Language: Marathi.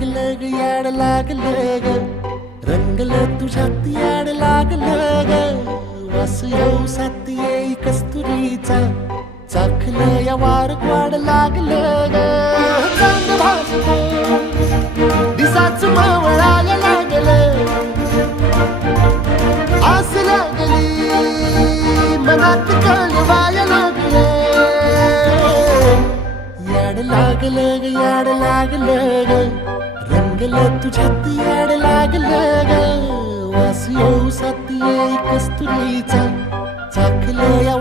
लागलं ग याड लागलं ग रंगलं तुझ्यात याड लागलं ग वास येऊ सात येई कस्तुरीचा चाखलं या वार वाड लागलं ग चांग भासतो दिसाच मावळायला लागलं आस लागली मनात कळवायला लागलं याड लागलं ग याड लागलं ग रंगलं तुझ्यात याड लागलं ग वास येऊ सात येई कस्तुरीचा चाखलं या